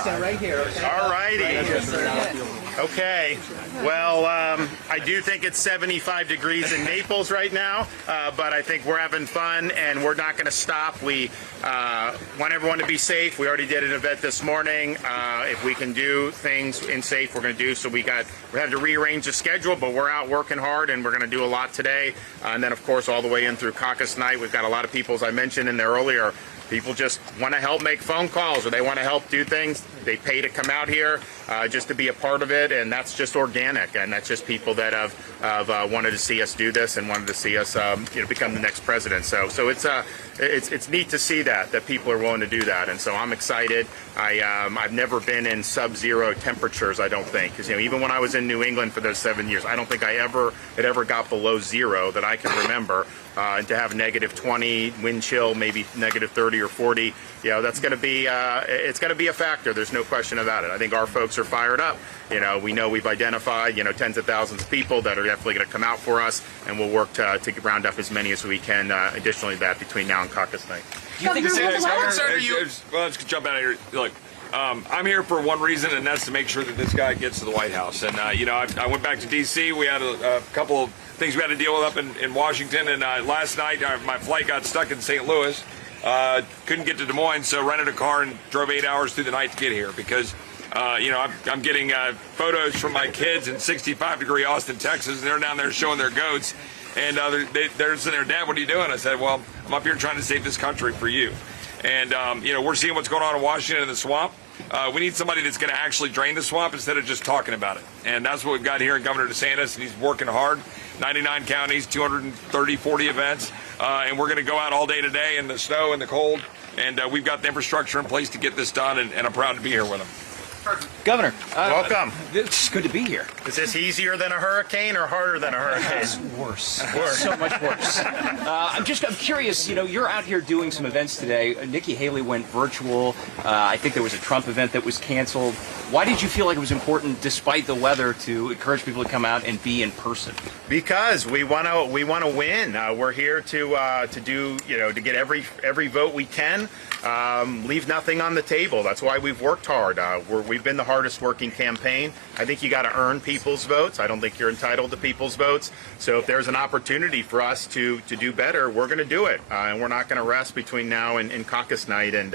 stand right here. Okay? All righty. Okay. Well, I do think it's 75 degrees in Naples right now, but I think we're having fun and we're not going to stop. We want everyone to be safe. We already did an event this morning. If we can do things in safe, we're going to do so. We had to rearrange the schedule, but we're out working hard and we're going to do a lot today. And then, of course, all the way in through Caucus night, we've got a lot of people, as I mentioned in there earlier. People just want to help make phone calls or they want to help do things. They pay to come out here just to be a part of it, and that's just organic. And that's just people that have wanted to see us do this and wanted to see us become the next president. So it's neat to see that people are willing to do that, and so I'm excited. I've never been in sub-zero temperatures, I don't think, because even when I was in New England for those 7 years, I don't think it ever got below zero that I can remember. And to have negative 20 wind chill, maybe negative 30 or 40, that's going to be it's going to be a factor. There's no question about it. I think our folks are fired up. We know we've identified tens of thousands of people that are definitely going to come out for us, and we'll work to round up as many as we can. Additionally, that between now and Caucus night. Do you think well, let's jump out of here. Look, I'm here for one reason, and that's to make sure that this guy gets to the White House. And I went back to D.C. We had a couple of things we had to deal with up in Washington, and last night my flight got stuck in St. Louis. Couldn't get to Des Moines, so rented a car and drove 8 hours through the night to get here because I'm getting photos from my kids in 65-degree Austin, Texas, and they're down there showing their goats. And they're sitting there, Dad, what are you doing? I said, well, I'm up here trying to save this country for you. And, we're seeing what's going on in Washington in the swamp. We need somebody that's going to actually drain the swamp instead of just talking about it. And that's what we've got here in Governor DeSantis, and he's working hard. 99 counties, 230, 40 events. And we're going to go out all day today in the snow and the cold. And we've got the infrastructure in place to get this done, and I'm proud to be here with him. Governor, welcome. It's good to be here. Is this easier than a hurricane or harder than a hurricane? It's worse. So much worse. I'm curious. You're out here doing some events today. Nikki Haley went virtual. I think there was a Trump event that was canceled. Why did you feel like it was important, despite the weather, to encourage people to come out and be in person? Because we want to win. We're here to do to get every vote we can. Leave nothing on the table. That's why we've worked hard. We've been the hardest working campaign. I think you got to earn people's votes. I don't think you're entitled to people's votes. So if there's an opportunity for us to do better, we're going to do it. And we're not going to rest between now and Caucus night. And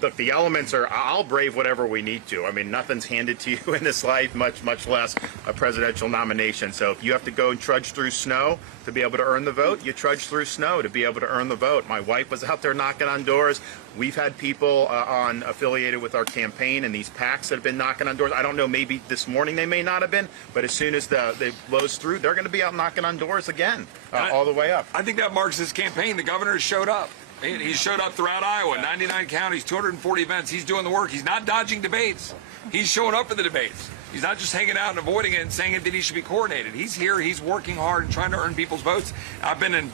look, the elements are, I'll brave whatever we need to. I mean, nothing's handed to you in this life, much less a presidential nomination. So if you have to go and trudge through snow to be able to earn the vote, you trudge through snow to be able to earn the vote. My wife was out there knocking on doors. We've had people affiliated with our campaign and these PACs that have been knocking on doors. I don't know, maybe this morning they may not have been, but as soon as they blows through, they're going to be out knocking on doors again, all the way up. I think that marks his campaign. The governor has showed up. He showed up throughout Iowa, 99 counties, 240 events. He's doing the work. He's not dodging debates. He's showing up for the debates. He's not just hanging out and avoiding it and saying that he should be coordinated. He's here. He's working hard and trying to earn people's votes. I've been in,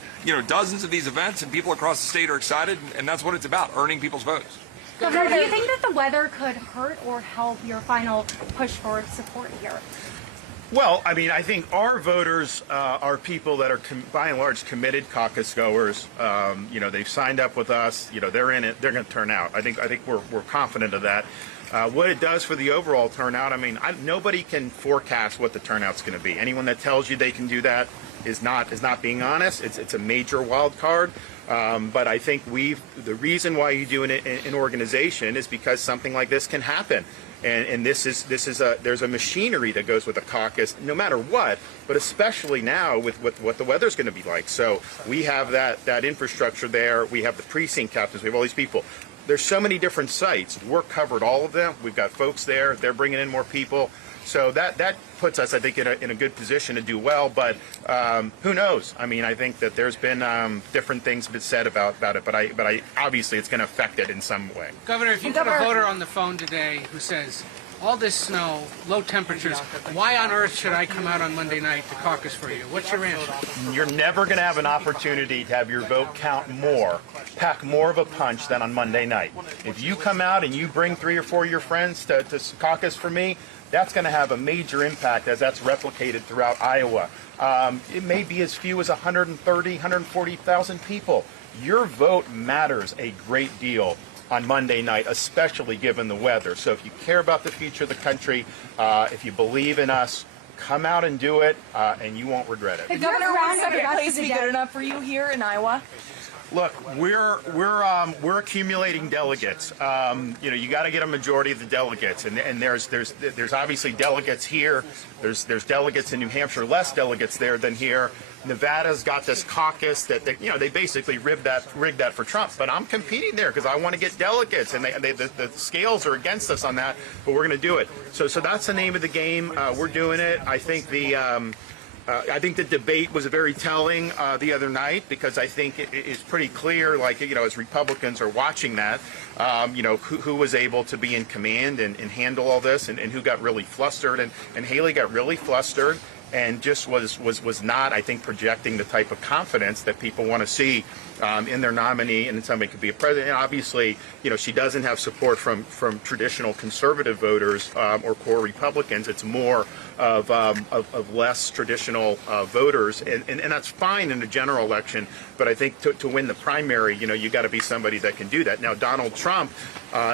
dozens of these events, and people across the state are excited, and that's what it's about, earning people's votes. Governor, do you think that the weather could hurt or help your final push for support here? Well, I mean, I think our voters are people that are, by and large, committed caucus goers. They've signed up with us. They're in it. They're going to turn out. I think we're confident of that. What it does for the overall turnout, I mean, nobody can forecast what the turnout's going to be. Anyone that tells you they can do that is not being honest. It's a major wild card. But I think the reason why you do an organization is because something like this can happen. And there's a machinery that goes with a caucus, no matter what, but especially now with what the weather's going to be like. So we have that infrastructure there. We have the precinct captains. We have all these people. There's so many different sites. We're covered all of them. We've got folks there. They're bringing in more people. So that puts us, I think, in a good position to do well. But who knows? I mean, I think that there's been different things been said about it. But I obviously it's going to affect it in some way. Governor, if you put a voter on the phone today who says, all this snow, low temperatures, why on earth should I come out on Monday night to caucus for you? What's your answer? You're never going to have an opportunity to have your vote count more, pack more of a punch than on Monday night. If you come out and you bring 3 or 4 of your friends to caucus for me, that's going to have a major impact as that's replicated throughout Iowa. It may be as few as 130, 140,000 people. Your vote matters a great deal on Monday night, especially given the weather. So if you care about the future of the country, if you believe in us, come out and do it, and you won't regret it. Governor, would second place be good enough for you here in Iowa? Look, we're accumulating delegates. You got to get a majority of the delegates, and there's obviously delegates here. There's delegates in New Hampshire, less delegates there than here. Nevada's got this caucus that they basically rigged that for Trump. But I'm competing there because I want to get delegates, and the scales are against us on that. But we're going to do it. So that's the name of the game. We're doing it. I think the debate was very telling the other night, because I think it's pretty clear, as Republicans are watching that, who was able to be in command and handle all this, and who got really flustered. And Haley got really flustered and just was not, I think, projecting the type of confidence that people want to see in their nominee, and somebody could be a president. And obviously, she doesn't have support from traditional conservative voters or core Republicans. It's more of less traditional voters, and that's fine in a general election. But I think to win the primary, you got to be somebody that can do that. Now, Donald Trump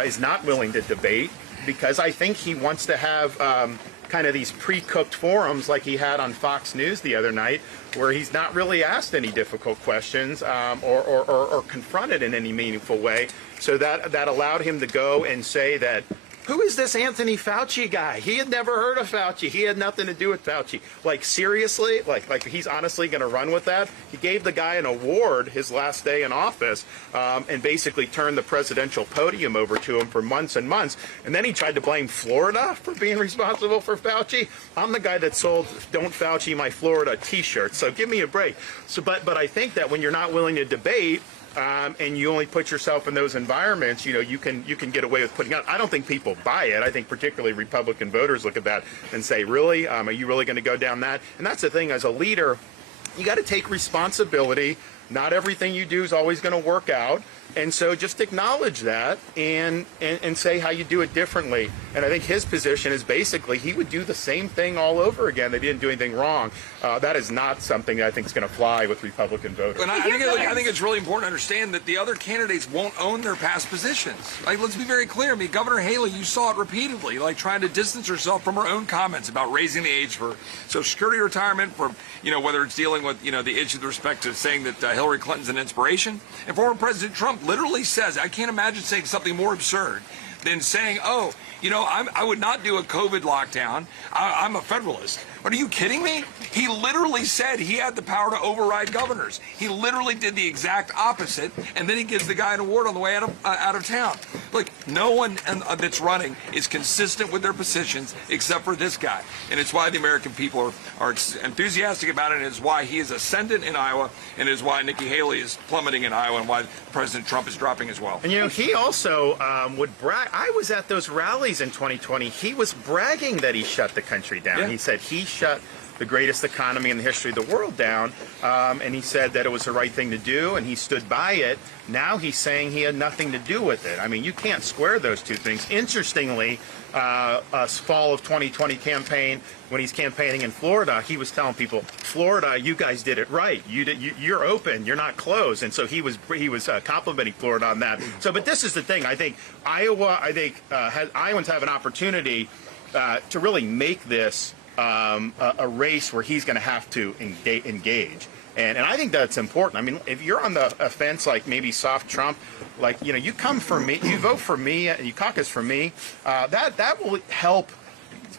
is not willing to debate, because I think he wants to have kind of these pre-cooked forums like he had on Fox News the other night, where he's not really asked any difficult questions or confronted in any meaningful way. So that allowed him to go and say that, who is this Anthony Fauci guy? He had never heard of Fauci. He had nothing to do with Fauci. Like, seriously? Like he's honestly going to run with that? He gave the guy an award his last day in office, and basically turned the presidential podium over to him for months and months. And then he tried to blame Florida for being responsible for Fauci. I'm the guy that sold "Don't Fauci My Florida" T-shirts, so give me a break. So, but I think that when you're not willing to debate, and you only put yourself in those environments, you can get away with putting out. I don't think people buy it. I think particularly Republican voters look at that and say, really? Are you really going to go down that? And that's the thing, as a leader, you got to take responsibility. Not everything you do is always going to work out. And so just acknowledge that and say how you do it differently. And I think his position is basically he would do the same thing all over again. They didn't do anything wrong. That is not something that I think is going to fly with Republican voters. And I think it's really important to understand that the other candidates won't own their past positions. Let's be very clear. I mean, Governor Haley, you saw it repeatedly, trying to distance herself from her own comments about raising the age for Social Security retirement, for whether it's dealing with the issue with respect to saying that Hillary Clinton's an inspiration. And former President Trump literally says, I can't imagine saying something more absurd than saying, I would not do a COVID lockdown. I'm a Federalist. Are you kidding me? He literally said he had the power to override governors. He literally did the exact opposite, and then he gives the guy an award on the way out of town. Look, no one that's running is consistent with their positions except for this guy, and it's why the American people are enthusiastic about it, and it's why he is ascendant in Iowa, and it is why Nikki Haley is plummeting in Iowa, and why President Trump is dropping as well. And he also would brag. I was at those rallies in 2020. He was bragging that he shut the country down. Yeah. He said he shut the greatest economy in the history of the world down, and he said that it was the right thing to do, and he stood by it. Now he's saying he had nothing to do with it. I mean, you can't square those two things. Interestingly, fall of 2020 campaign, when he's campaigning in Florida, he was telling people, Florida, you guys did it right. You're open. You're not closed. And so he was complimenting Florida on that. So, but this is the thing. I think Iowans have an opportunity to really make this a race where he's going to have to engage. And I think that's important. I mean, if you're on the fence, like maybe soft Trump, you come for me, you vote for me, and you caucus for me, that will help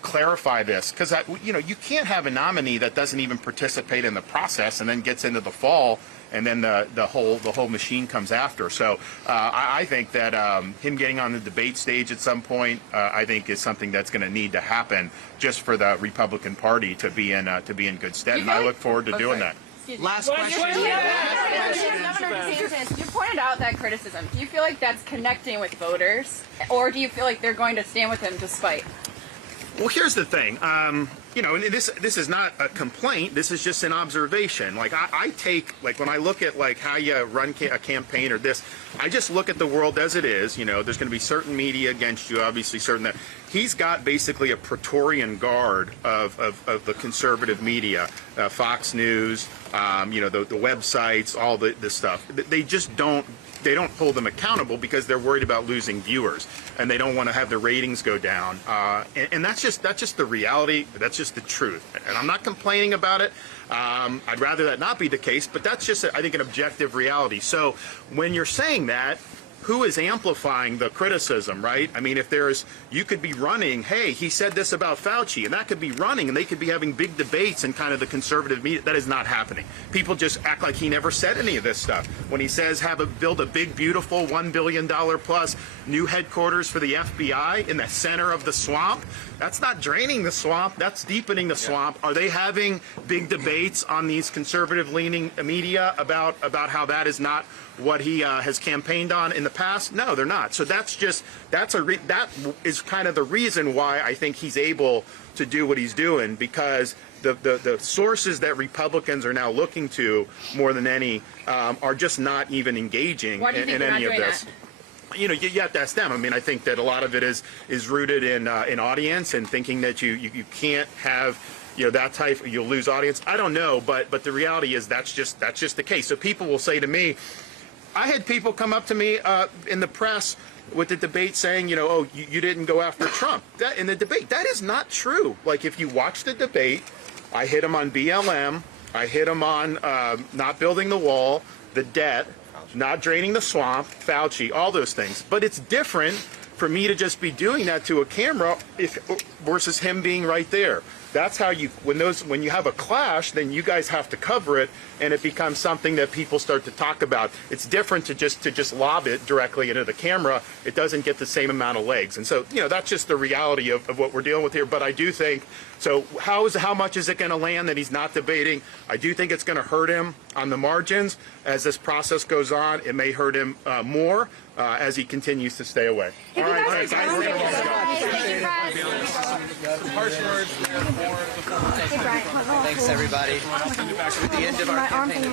clarify this, because you can't have a nominee that doesn't even participate in the process and then gets into the fall, and then the whole machine comes after. So I think that him getting on the debate stage at some point, I think is something that's going to need to happen just for the Republican Party to be in good stead, and I look forward to doing that. Last question. Governor DeSantis, you pointed out that criticism. Do you feel like that's connecting with voters, or do you feel like they're going to stand with him despite? Well, here's the thing. And this is not a complaint. This is just an observation. I take, when I look at how you run a campaign or this, I just look at the world as it is. There's going to be certain media against you, obviously certain that he's got basically a Praetorian guard of the conservative media, Fox News, the websites, all the stuff. They just don't they don't hold them accountable because they're worried about losing viewers and they don't want to have the ratings go down. And that's just the reality. That's just the truth. And I'm not complaining about it. I'd rather that not be the case, but that's just, I think, an objective reality. So when you're saying that, who is amplifying the criticism, right? I mean, if you could be running, hey, he said this about Fauci, and that could be running, and they could be having big debates in kind of the conservative media. That is not happening. People just act like he never said any of this stuff. When he says build a big, beautiful $1 billion plus new headquarters for the FBI in the center of the swamp, that's not draining the swamp, that's deepening the swamp. Are they having big debates on these conservative-leaning media about how that is not what he has campaigned on in the past? No, they're not. So that is kind of the reason why I think he's able to do what he's doing, because the sources that Republicans are now looking to more than any are just not even engaging in any of this. You know, you have to ask them. I mean, I think that a lot of it is rooted in audience and thinking that you can't have, you know, that type, you'll lose audience. I don't know, but the reality is that's just the case. So people will say to me, I had people come up to me in the press with the debate saying, you know, oh, you didn't go after Trump. That in the debate, that is not true. Like, if you watch the debate, I hit him on BLM, I hit him on not building the wall, the debt, not draining the swamp, Fauci, all those things. But it's different for me to just be doing that to a camera versus him being right there. That's how when you have a clash, then you guys have to cover it, and it becomes something that people start to talk about. It's different to just lob it directly into the camera. It doesn't get the same amount of legs. And so, you know, that's just the reality of what we're dealing with here. But I do think, so how much is it going to land that he's not debating? I do think it's going to hurt him on the margins. As this process goes on, it may hurt him more as he continues to stay away. All right, guys. Thanks, everybody. The end of our campaign.